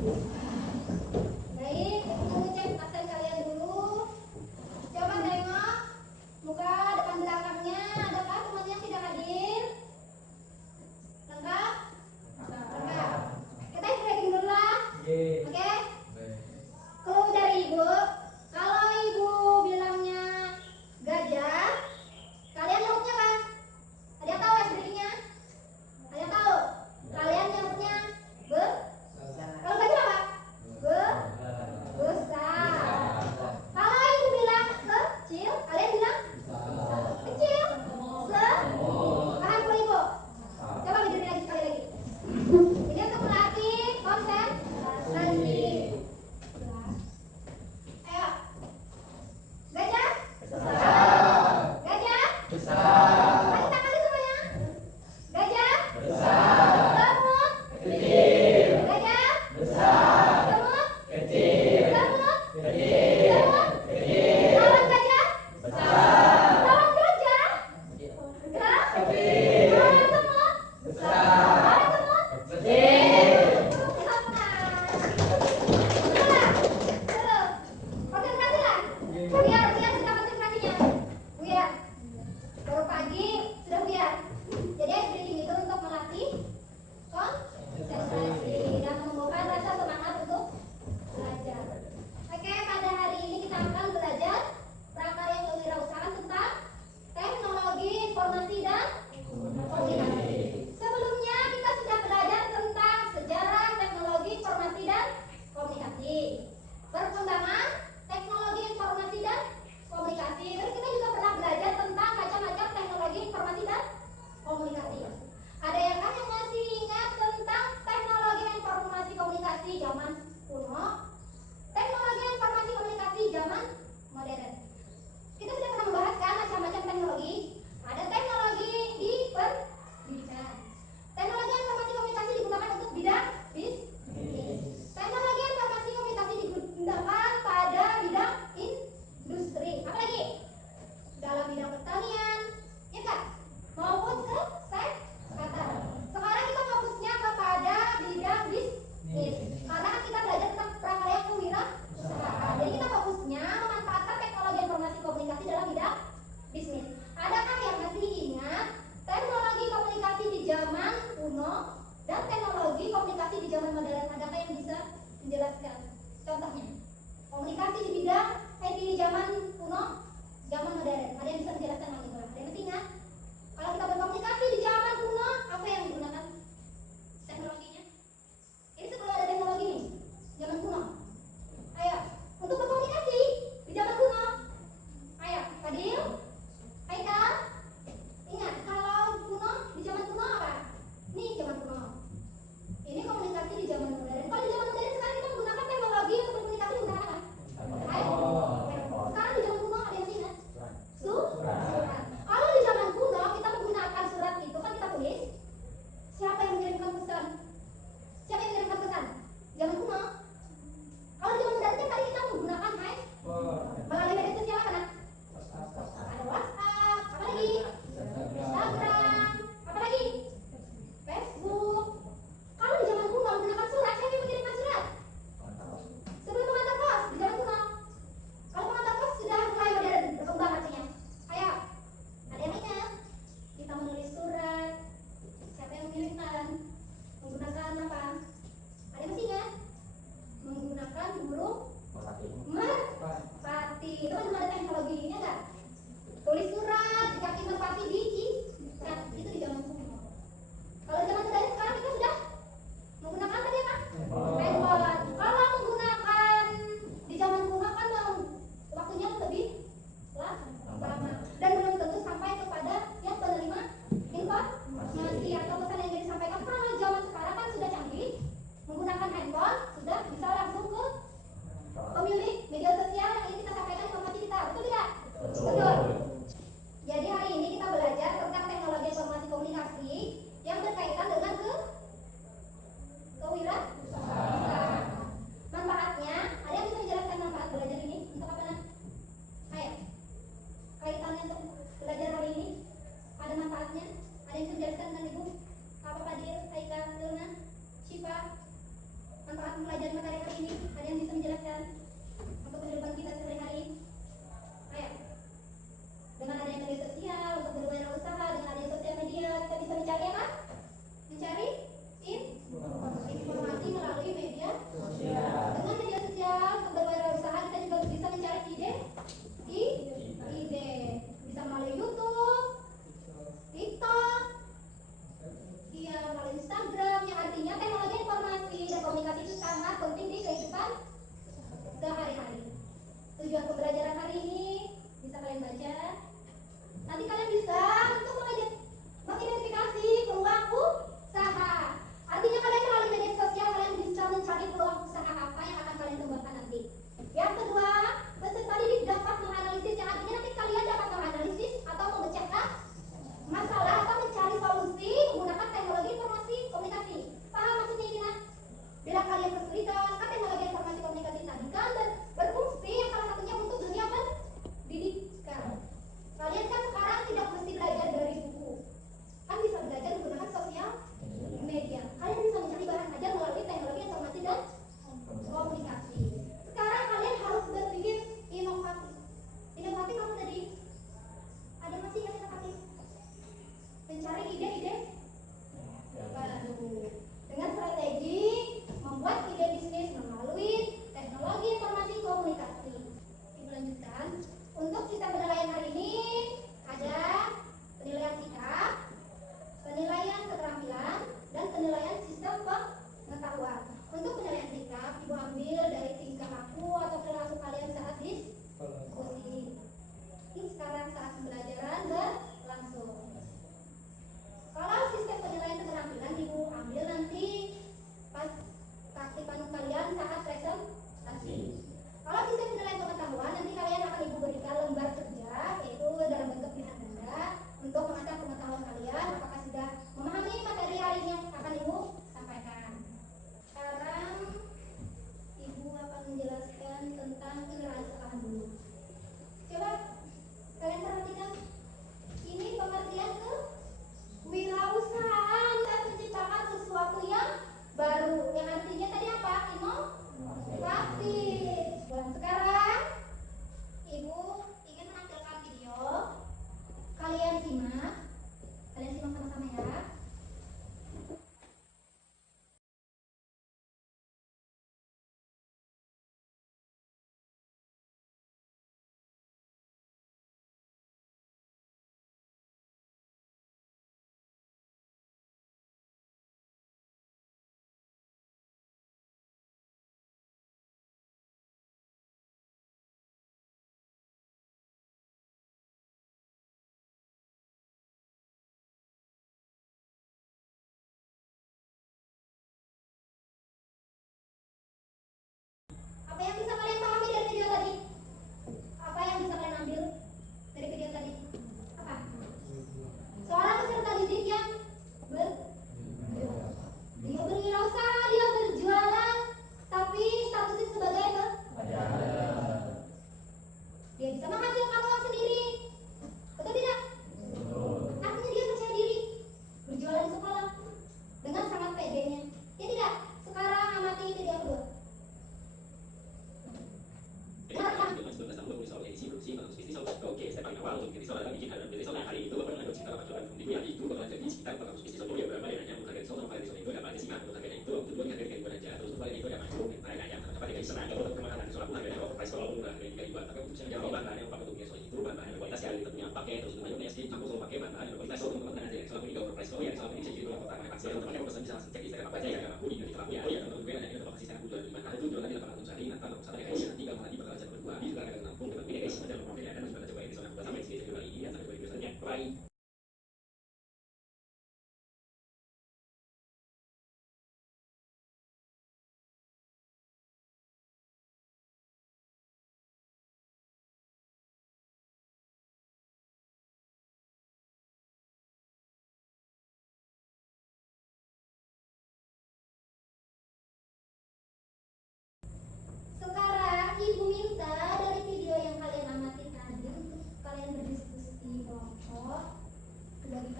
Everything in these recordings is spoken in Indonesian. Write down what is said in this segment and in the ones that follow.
Baik, aku cek absen kalian dulu. Coba tengok muka depan belakangnya, adakah teman yang tidak hadir? Lengkap? Lengkap. Kita istirahatin dulu lah. Oke? Clue dari ibu. Kalau ibu bilangnya gajah, kalian nyebutnya apa? Ada yang tahu SBY-nya? Ada yang tahu? Kalian nyebutnya kalau gajah apa? Besar. Kalau ibu bilang kecil, kalian bilang kecil. Paham Bu Ibu? Coba berdiri lagi sekali lagi. Ini untuk melatih konsentrasi.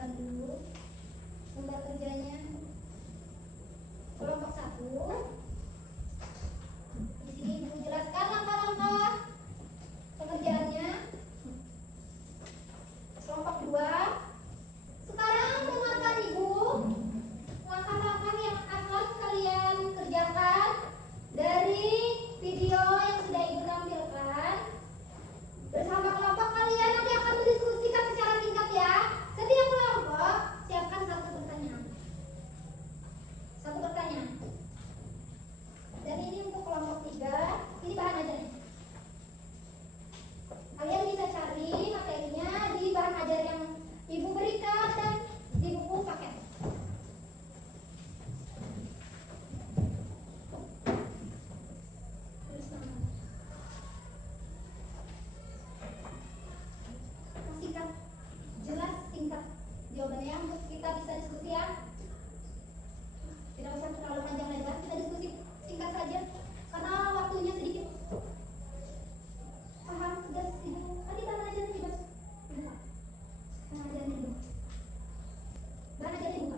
perhatikan dulu lembar kerjanya. Kelompok 1. Di sini Ibu jelaskan langkah-langkah pengerjaannya. Kelompok 2. Sekarang dengarkan Ibu langkah-langkah yang akan kalian kerjakan dari video yang sudah Ibu tampilkan. Bersama kelompok kalian nanti akan mendiskusikan secara singkat ya. Setiap kelompok siapkan satu pertanyaan. Satu pertanyaan. Dan ini untuk kelompok 3, ini bahan ajarnya. Kalian bisa cari materinya di bahan ajar yang Ibu berikan dan di buku paket. Singkat, jelas, singkat jawabannya untuk kita bisa diskusi ya. Tidak usah terlalu panjang lebar, kita diskusi singkat saja karena waktunya sedikit. Paham tugas Ibu? Tadi bahan ajarnya juga buka. Bahan ajarnya Ibu. Bahan ajarnya Ibu.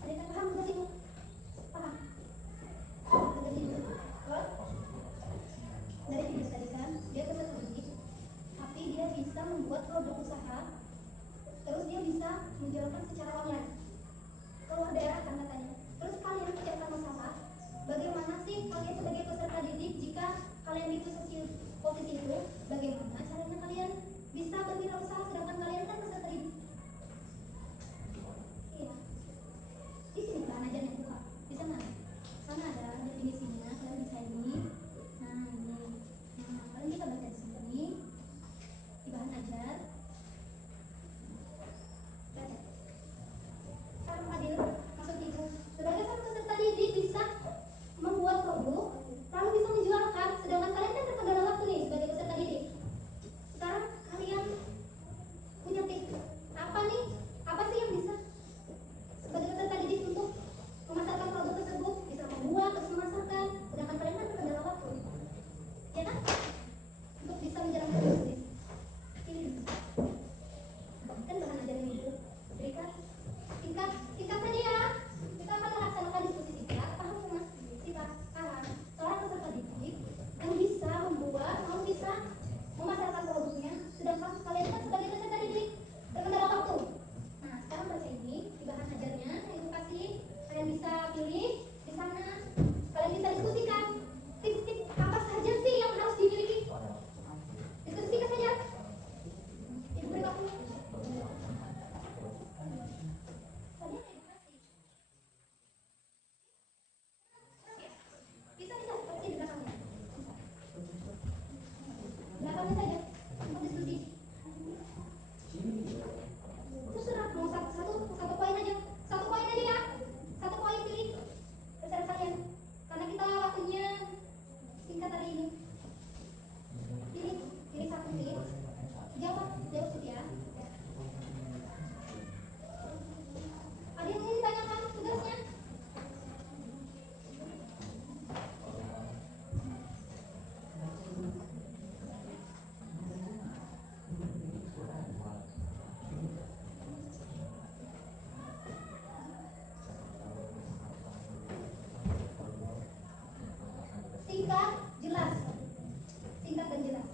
Ada yang paham tugas Ibu? Paham? Tugas Ibu. Betul? Dari video tadi kan, dia peserta didik, tapi dia bisa membuat produk usaha, terus dia bisa menjualkan secara online keluar daerah kan katanya. Terus kalian menciptakan masalah, bagaimana sih kalian sebagai peserta didik jika kalian di posisi itu, bagaimana caranya kalian bisa berwirausaha sedangkan kalian kan peserta didik? Iya. Di sini bahan ajarnya buka. Di sana. Sana ada definisinya, kalian bisa ini. Nah, ini. Nah, kalian bisa baca di sini. Di bahan ajar. Baca. Sekarang adil, maksud Ibu, sebagai satu peserta didik bisa membuat produk, lalu bisa menjualkan, sedangkan kalian kan terkendala waktu nih sebagai peserta didik. Sekarang kalian punya tips apa nih? Apa sih yang bisa sebagai peserta didik untuk memasarkan produk tersebut? Bisa membuat terus memasarkan, sedangkan kalian kan terkendala waktu, ya kan? Untuk bisa menjalankan bisnis. Ini kan bahan ajar yang Ibu berikan. Singkat saja ya. Kita akan melaksanakan diskusi singkat. Paham Mas? Singkat, paham. Seorang peserta didik yang bisa membuat, mau bisa memasarkan produknya, sedangkan kalian kan sebagai peserta didik terkendala waktu. Nah, sekarang baca ini di bahan ajarnya yang Ibu kasih. Kalian bisa pilih di sana. Kalian bisa diskusikan tips-tips apa saja sih yang harus dimiliki. Diskusi singkat saja. Ibu beri waktu. Bisa seperti di belakangnya. Belakangnya saja untuk diskusi. Terserah mau satu poin aja. Satu poin aja ya. Satu poin pilih. Terserah kalian. Karena kita waktunya singkat hari ini. Pilih satu tips. Jawab ya. Ada yang ingin ditanyakan tugasnya? Singkat, jelas. Singkat dan jelas.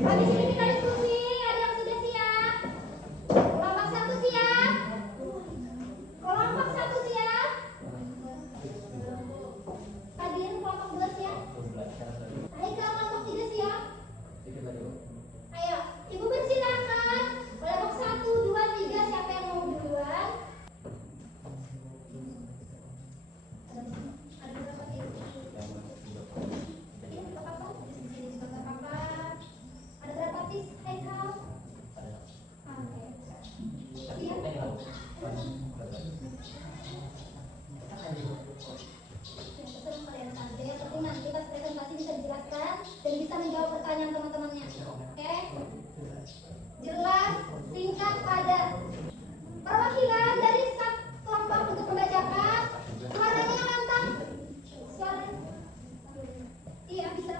Habis ini kita diskusi. Ada yang sudah siap? Kelompok 1 siap? Kelompok 1 siap? Hadir kelompok 2 siap? Hai kelompok 3 siap? Ayo, Ibu bersilakan. Kelompok 1, 2, 3 siapa yang mau duluan? Ada berapa tips? Ini nggak apa-apa, di sini juga nggak apa-apa. Ada berapa tips? Hai kau? Oke. Siap? Terserah kalian saja. Yang penting nanti pas presentasi bisa dijelaskan dan bisa menjawab pertanyaan teman-temannya. Oke? Jelas, singkat, padat. Perwakilan dari kelompok untuk membacakan. Suaranya lantang. Suara. Iya bisa.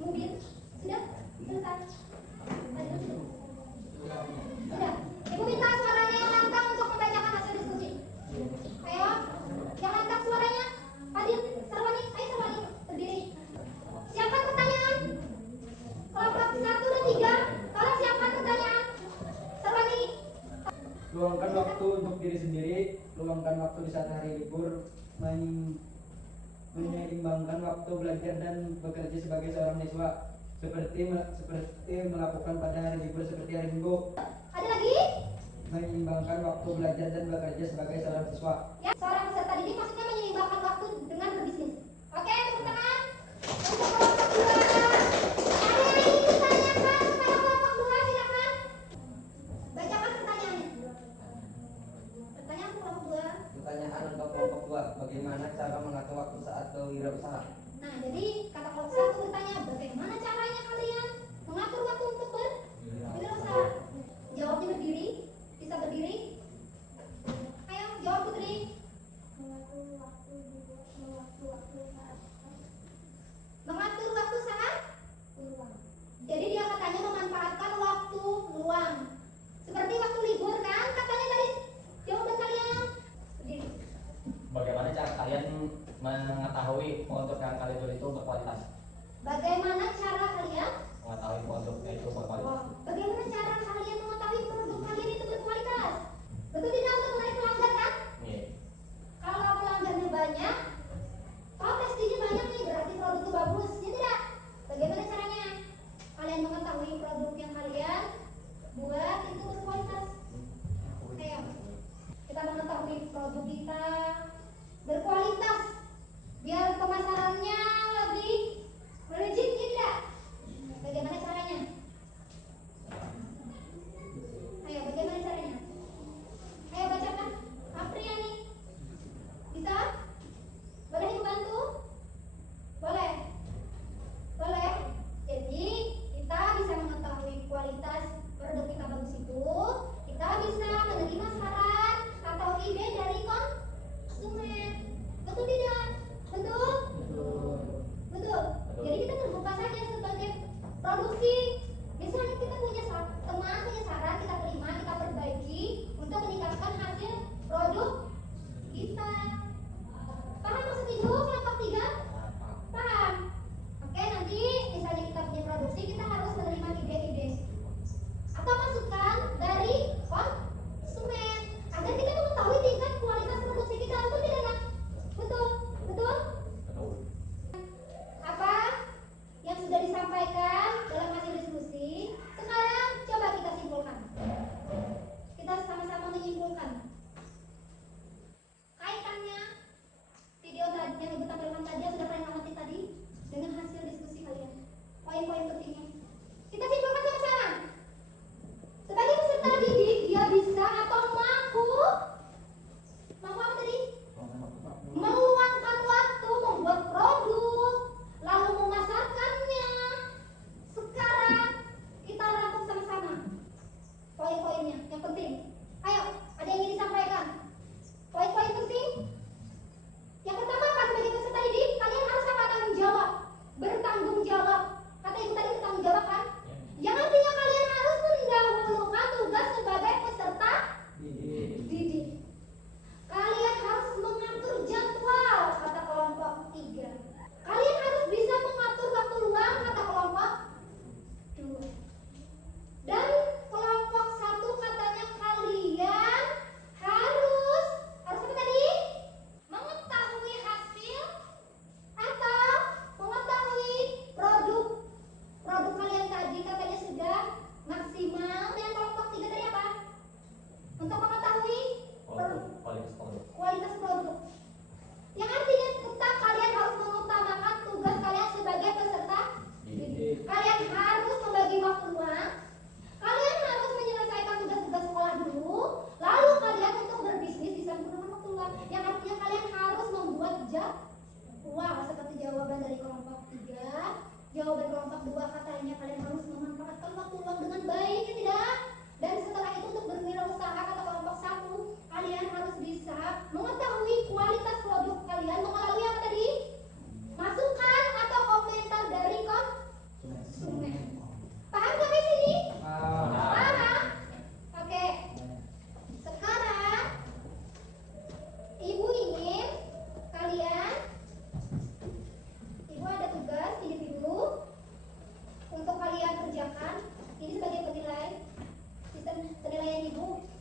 Mobil. Sudah? Selesai. Sudah. Ibu minta suaranya yang lantang untuk membacakan hasil diskusi. Ayo. Yang lantang suaranya. Hadir. Sarwani. Ayo Sarwani. Berdiri. Siapkan pertanyaan. Kelompok 1 dan 3. Tolong siapkan pertanyaan. Sarwani. Luangkan waktu untuk diri sendiri, luangkan waktu di saat hari libur, menyeimbangkan waktu belajar dan bekerja sebagai seorang siswa, seperti melakukan pada hari libur seperti hari Minggu. Ada lagi? Menyeimbangkan waktu belajar dan bekerja sebagai seorang siswa. Ya, seorang peserta didik maksudnya menyeimbangkan waktu dengan berbisnis. Oke, tepuk tangan. Untuk kelompok 2. Ada yang ingin ditanyakan kepada kelompok 2, silakan. Bacakan pertanyaannya. Pertanyaan kelompok 2. Pertanyaan untuk kelompok 2, bagaimana cara mengatur waktu saat berwirausaha? Nah, jadi kata kelompok 1 bertanya, bagaimana caranya kalian mengatur waktu untuk berwirausaha? Jawabnya berdiri. Bisa berdiri? Ayo, jawab Putri. Mengatur waktu saat luang. Jadi dia katanya memanfaatkan waktu luang. Seperti waktu libur kan? Katanya dari jawaban kalian. Berdiri. Bagaimana cara kalian mengetahui produk yang kalian jual itu berkualitas? Bagaimana cara kalian? Mengetahui produknya itu berkualitas. Bagaimana cara kalian mengetahui produk kalian itu berkualitas? Betul tidak untuk menarik pelanggan kan? Iya. Kalau pelanggannya banyak, kalau testingnya banyak nih berarti produk itu bagus, ya tidak? Bagaimana caranya? Kalian mengetahui produk yang kalian buat itu berkualitas. Ayo, kita mengetahui produk kita berkualitas biar pemasarannya lebih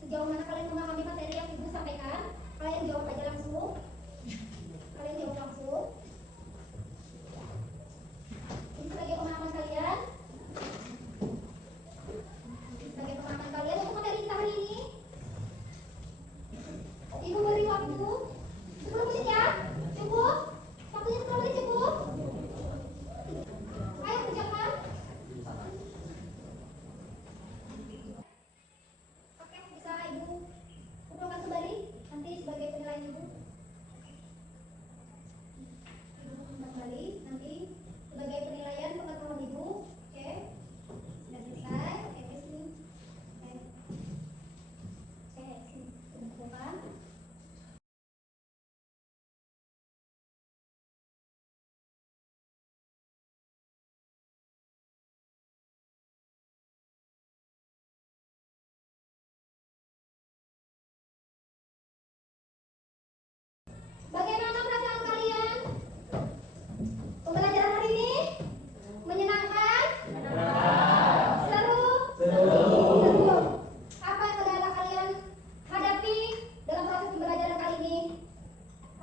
Sejauh mana kalian memahami materi yang ibu sampaikan? Kalian jawab aja langsung. Kalian jawab langsung. Ini sebagai pemahaman kalian. Sebagai pemahaman kalian untuk materi kita hari ini. Ibu beri waktu 10 menit ya. Cukup? Waktunya 10 menit cukup? Ayo kerjakan. Oke, bisa ibu kumpulkan kembali nanti sebagai penilaian ibu. Ibu kumpulkan kembali nanti sebagai penilaian pengetahuan ibu. Oke, sudah selesai. Oke, ke sini. Oke, sini. Sudah kumpulkan. Bagaimana perasaan kalian? Pembelajaran hari ini menyenangkan? Seru? Seru. Apa yang kendala kalian hadapi dalam proses pembelajaran kali ini?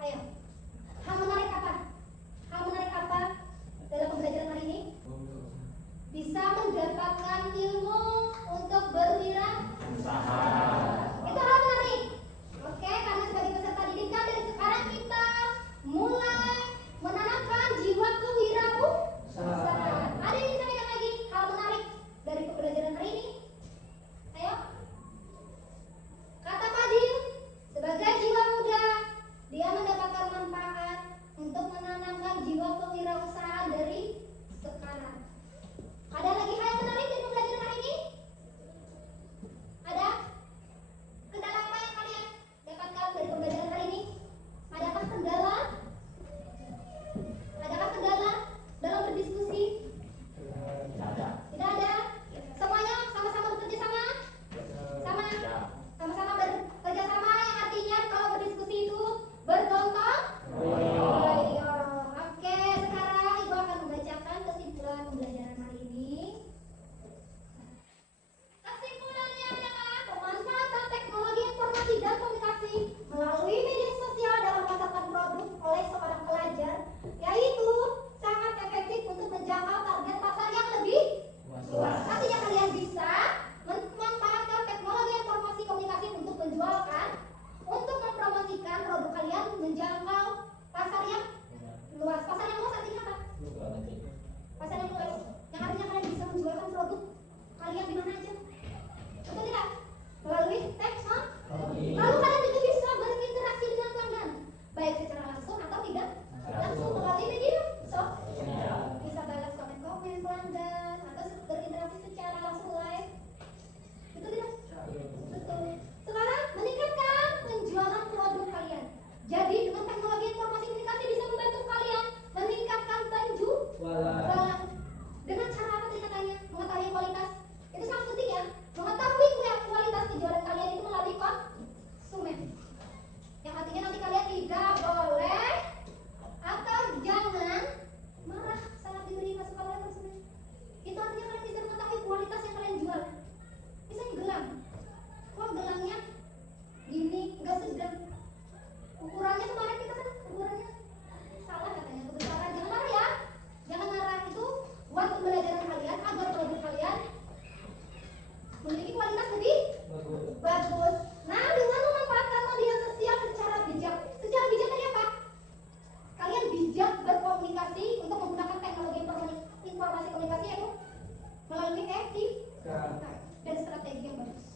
Ayo. Hal menarik apa? Hal menarik apa dalam pembelajaran hari ini? Bisa mendapatkan ilmu untuk berwirausaha. Itu hal menarik. Oke, karena sebagai peserta didikan dari sekarang kita mulai menanamkan jiwa kewirausahaan. Ada yang disampaikan lagi hal menarik dari pembelajaran hari ini? Ayo. Kata Fadil, sebagai jiwa muda, dia mendapatkan manfaat untuk menanamkan jiwa kewirausahaan dari sekarang. Ada lagi hal yang menarik dari pembelajaran hari ini? Ada? Kendala apa yang kalian dapatkan dari pembelajaran hari ini? Adakah kendala? Adakah kendala dalam berdiskusi? Tidak ada. Semuanya sama-sama bekerja sama? Sama? Sama-sama bekerja sama yang artinya kalau berdiskusi itu bergotong royong. Oke, sekarang ibu akan membacakan kesimpulan pembelajaran hari ini. Kesimpulannya adalah pemanfaatan teknologi informasi dan komunikasi melalui media sosial dalam memasarkan produk oleh seorang pelajar, yaitu sangat efektif untuk menjangkau target pasar yang lebih luas. Artinya kalian bisa memanfaatkan teknologi informasi komunikasi untuk menjualkan, untuk mempromosikan produk kalian menjangkau pasar yang luas. Pasar yang luas artinya apa? Pasar yang luas, yang artinya kalian bisa menjualkan produk kalian di mana aja. Betul tidak? Melalui teknologi. Lalu kalian juga bisa berinteraksi dengan pelanggan, baik secara langsung atau tidak langsung melalui media sosial. Bisa balas komen-komen pelanggan atau berinteraksi secara langsung live. Betul tidak? Betul. Sekarang meningkatkan penjualan produk kalian. Jadi dengan teknologi informasi komunikasi bisa membantu kalian meningkatkan penjualan. Dengan cara apa tadi katanya? Mengetahui kualitas. Itu sangat penting ya. Mengetahui kualitas penjualan kalian itu melalui konsumen. Yang artinya nanti kalian tidak boleh atau jangan marah saat diberi masukan oleh konsumen. Itu artinya kalian bisa mengetahui kualitas yang kalian jual. Misalnya gelang. Kok gelangnya gini, enggak sedang. Ukurannya kemarin kita kan ukurannya salah katanya, kebesaran. Jangan marah ya. Jangan marah, itu buat pembelajaran kalian agar produk kalian memiliki kualitas lebih bagus. Nah, dengan memanfaatkan media sosial secara bijak. Secara bijak tadi apa? Kalian bijak berkomunikasi untuk menggunakan teknologi informasi komunikasi yaitu melalui etika dan strategi yang bagus.